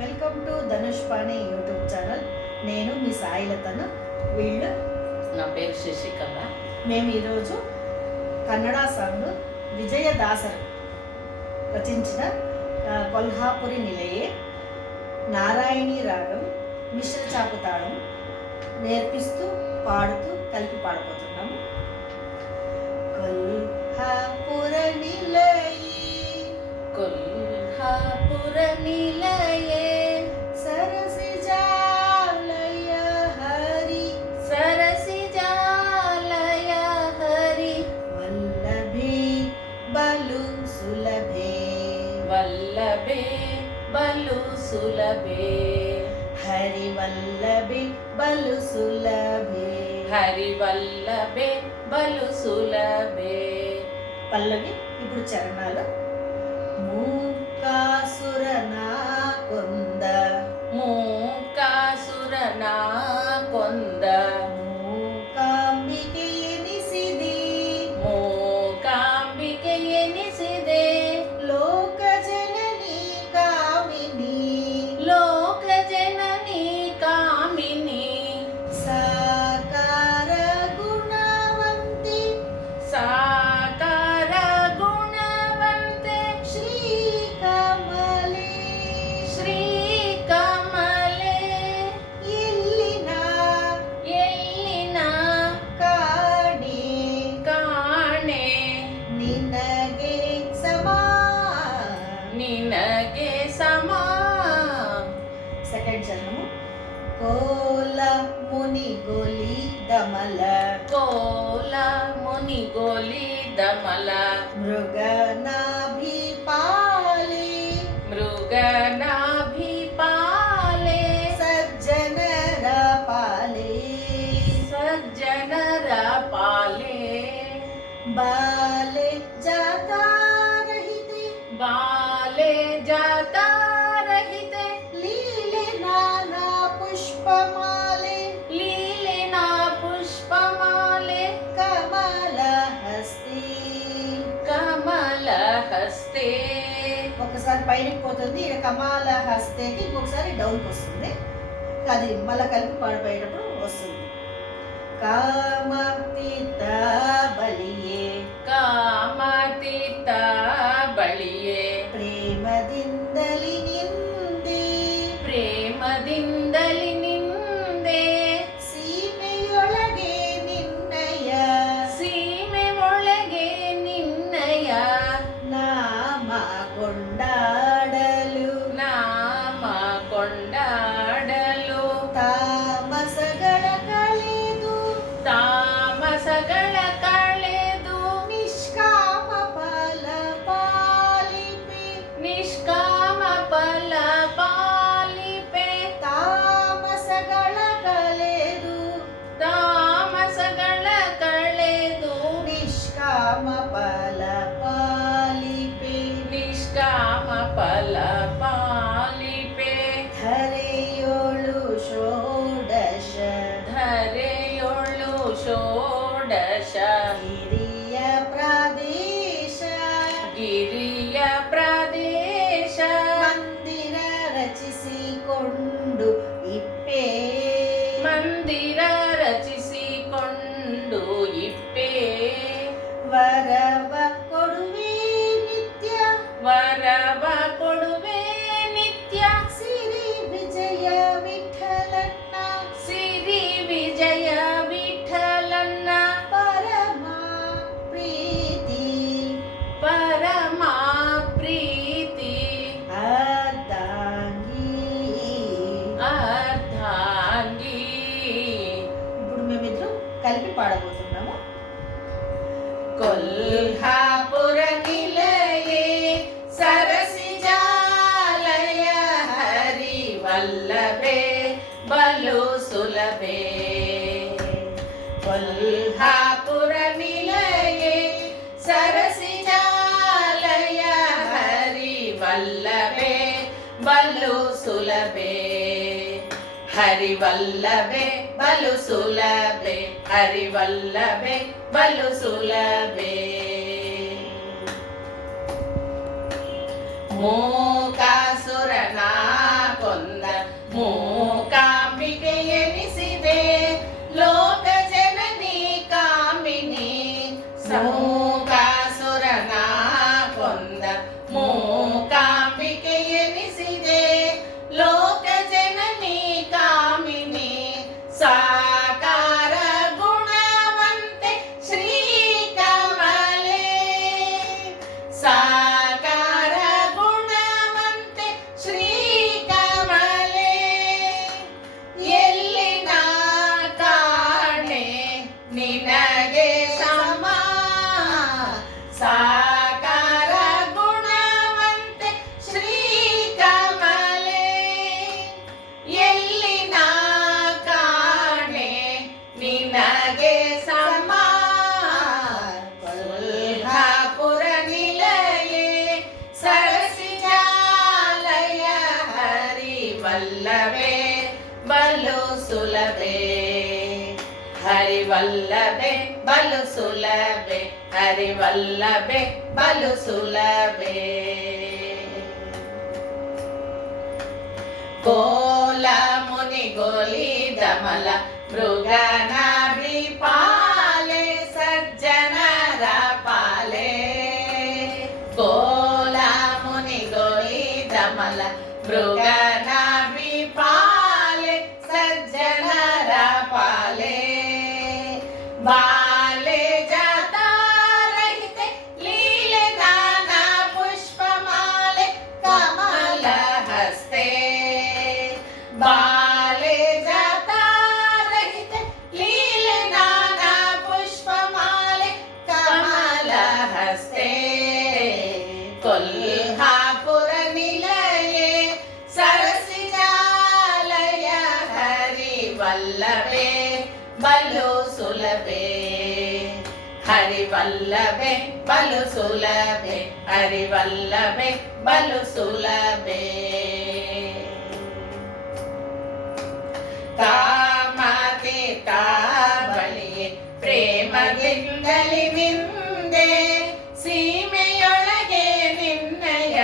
Welcome to Dhanush pani YouTube channel. నేను మీ సాయిలతను. వీళ్ళు నా పేరు శశికళ. మేము ఈరోజు కన్నడ సాంగ్ విజయదాసరు రచించిన కొల్హాపురి నిలయే నారాయణీ రాగం మిశ్ర చాపు తాళం నేర్పిస్తూ పాడుతూ కలిపి పాడబోతున్నాము. కొల్హాపుర నిలయే కొల్హాపుర నిలయే సరసిజాలయ హరి సరసిజాలయ హరి వల్లభే బలు సులభే వల్లభే బలు సులభే హరి వల్లభే బలు సులభే హరి వల్లభే బలు సులభే. పల్లవి. ఇప్పుడు చరణాలు. మూకాసురనా కొంద ಮೂಕಾಸುರನ ಕೊಂದ ಮೂಕಾಂಬಿಕೆ ಎನಿಸಿದಿ ಮೂಕಾಂಬಿಕೆ ಎನಿಸಿದೆ ಲೋಕ ಜನನಿ ಕಾಮಿನಿ ಲೋಕ ಜನನಿ ಕಾಮಿನಿ ಸಾಕಾರ ಗುಣವಂತಿ ಸಾಕಾರ ಗುಣವಂತೆ ಶ್ರೀ ಕಮಲೆ ಶ್ರೀ ಕಮಲೆ ಎಲ್ಲಿನ ಎಲ್ಲಿನ ಕಾಣೆ ಕಾಣೆ ನಿನಗೆ ಸಮಾ. ನಿನಗೆ ಸಮ. ಸೆಕೆಂಡ್ ಚರಣము. ಕೋಲ ಮುನಿಗೊಲಿ ದಮಲ ಕೋಲ ಮುನಿಗೋಲಿ ದಮಲ ಮೃಗನಾಭಿ ಪಾಲೆ ಮೃಗನಾಭಿ ಪಾಲೆ ಸಜ್ಜನರ ಪಾಲೆ ಸಜ್ಜನರ ಪಾಲೆ ಬಾಲೆ ಜಾತಾ ರಹಿತೆ ಬಾಲೆ ಜಾತಾ ರಹಿತೆ ಲೀಲೆ ನಾನಾ ಪುಷ್ಪಮಾಲೆ ಲೀಲೆ ನಾ ಪುಷ್ಪಮಾಲೆ ಕಮಲ ಹಸ್ತಿ. ಕಮಲ ಹಸ್ತೆ. ఒకసారి పైనకి పోతుంది, ఇక్కడ కమాల హస్తేకి ఇంకొకసారి డౌన్కి వస్తుంది. అది మళ్ళీ కలిపి పాడిపోయేటప్పుడు వస్తుంది. కామతీత బలియే ಕಾಮತೀತ ಬಳಿಯೇ ಪ್ರೇಮದಿಂದಲಿ ನಿಂದೆ ಪ್ರೇಮದಿಂದಲಿ ನಿಂದೆ ಸೀಮೆಯೊಳಗೆ ನಿನ್ನಯ ಸೀಮೆ ಒಳಗೆ ನಿನ್ನಯ ನಾಮ ಕೊಂಡಾಡಲು ನಾಮ ಕೊಂಡಾಡಲು ತಾಮಸಗಳ ಕಳೆದು ತಾಮಸಗಳ ಕಳೆದು ನಿಷ್ಕಾಮ ಫಲ ಪಾಲಿಪೆ ನಿಷ್ಕಾಮ ಫಲ ಪಾಲಿಪೆ ತಾಮಸಗಳ ಕಳೆದು ತಾಮಸಗಳ ಕಳೆದು ನಿಷ್ಕಾಮ ಫಲ ಪಾಲಿಪೆ ನಿಷ್ಕಾಮ ಫಲ ಪಾಲಿಪೆ ಧರೆಯೋಳು ಷೋಡಶ ಧರೆಯೊಳು ಷೋಡಶ ಹಿರಿಯ ಪ್ರದೇಶ ಗಿರಿಯ ಪ್ರದೇಶ ಮಂದಿರ ರಚಿಸಿಕೊಂಡು ಇಪ್ಪೆ ಮಂದಿರ ರಚಿಸಿಕೊಂಡು ಇಪ್ಪೆ ವರವ ಕೊಡುವೆ ನಿತ್ಯ ವರವ ಕೊಡುವೆ ನಿತ್ಯ ಸಿರಿ ವಿಜಯ ವಿಠಲನ್ನ ಸಿರಿ ವಿಜಯ ವಿಠಲನ್ನ ಪರಮ ಪ್ರೀತಿ ಪರಮ ಪ್ರೀತಿ ಅರ್ಧಾಂಗಿ. ಅರ್ಧಾಂಗಿ. ఇప్పుడు మేమిద్దరం కలిపి పాడబోతున్నాము. ಕೊಲ್ಹಾಪುರ ನಿಲಯೇ ಸರಸಿಜಾಲಯ ಹರಿ ವಲ್ಲಭೆ ಬಲು ಸುಲಭೆ ಕೊಲ್ಹಾಪುರ ನಿಲಯೇ ಸರಸಿಜಾಲಯ ಹರಿ ವಲ್ಲಭೆ ಬಲು ಸುಲಭೆ ಹರಿ ವಲ್ಲಭೆ ಬಲು ಸುಲಭೆ ಹರಿ ವಲ್ಲಭೆ ಬಲು ಸುಲಭೆ. ಮೂಕಾಸುರನ వల్లభే బలు సులభే హరి వల్లభే బలు సులభే హరి వల్లభే బలు సులభే కోల ముని గోలి దమల మృగనాభి పాలే సజ్జనర పాలే కోల ముని గోలి దమల మృగనాభి పాలే సజ్జనర పాలే బాలే జాతా రహితే లీಲೆ నానా పుష్పమాలే కమల హస్తే బాలే జాతా రహితే లీಲೆ నానా పుష్పమాలే కమల హస్తే కొల్హాపుర నిలయే సరసిజాలయ హరి వల్లభే బలు సులభే హరి వల్లభే బలు సులభే హరి వల్లభే బలు సులభే ಕಾಮತೀತ ಬಳಿಯೇ ಪ್ರೇಮದಿಂದಲಿ ನಿಂದೆ ಸೀಮೆಯೊಳಗೆ ನಿನ್ನಯ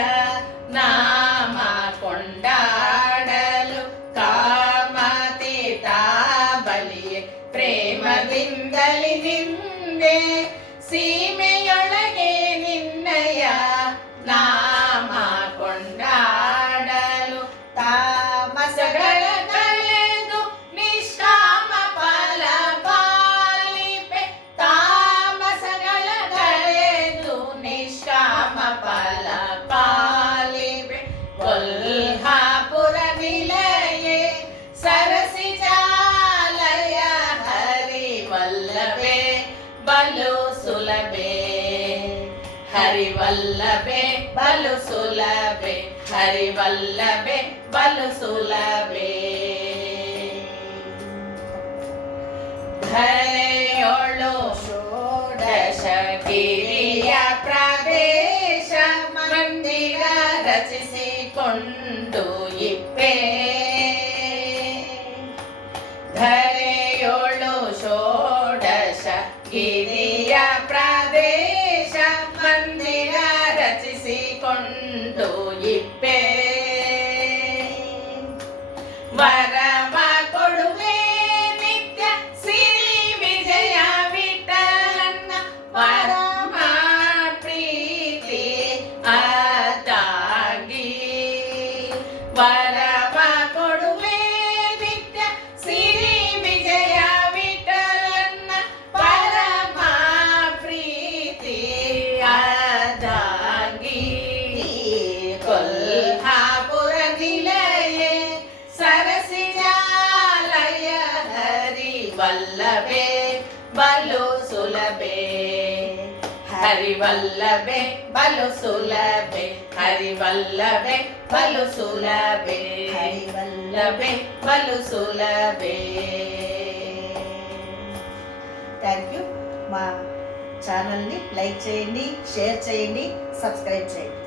ನಾಮ ಕೊಂಡಾಡಲು ಕಾಮತೀತ ಬಳಿಯೇ ಪ್ರೇಮದಿಂದಲಿ ನಿಂದೆ ಸೀಮೆಯೊಳಗೆ ನಿನ್ನಯ ನಾಮ ಕೊಂಡಾಡಲು ತಾಮಸಗಳ కొల్హాపుర నిలయే సరసిజాలయ హరి వల్లభే బలు సులభే హరి వల్లభే బలు సులభే హరి వల్లభే బలు సులభే ಧರೆಯೊಳು ಷೋಡಶ ಗಿರಿಯ ಪ್ರದೇಶ ಮಂದಿರ ರಚಿಸಿಕೊಂಡು ಇಪ್ಪೆ ಧರೆಯೊಳು ಷೋಡಶ ಗಿರಿಯ ಪ್ರದೇಶ ಮಂದಿರ ರಚಿಸಿಕೊಂಡು ಇಪ್ಪೆ ವರವ ಕೊಡುವೆ ನಿತ್ಯ ಸಿರಿ ವಿಜಯ ವಿಠಲನ್ನ ಪರಮ ಪ್ರೀತಿ ಆದಾಗಿ ವರವ ಕೊಡುವೆ ನಿತ್ಯ ಸಿರಿ ವಿಜಯ ವಿಠಲನ್ನ ಪರಮ ಪ್ರೀತಿ ಆದಾಗಿ ಕೊಲ್ಹಾಪುರ ನಿಲಯೇ ಸರಸಿಜಾಲಯ ಹರಿ ವಲ್ಲಭೇ ಬಲು ಸುಲಭೆ ಹರಿ ವಲ್ಲಭೆ ಬಲು ಸುಲಭೆ ಹರಿ ವಲ್ಲಭೆ ಬಲು ಸುಲಭೆ ಹರಿ ವಲ್ಲಭೆ ಬಲು ಸುಲಭೆ థ్యాంక్ యూ. మా ఛానల్ని లైక్ చేయండి, షేర్ చేయండి, సబ్స్క్రైబ్ చేయండి.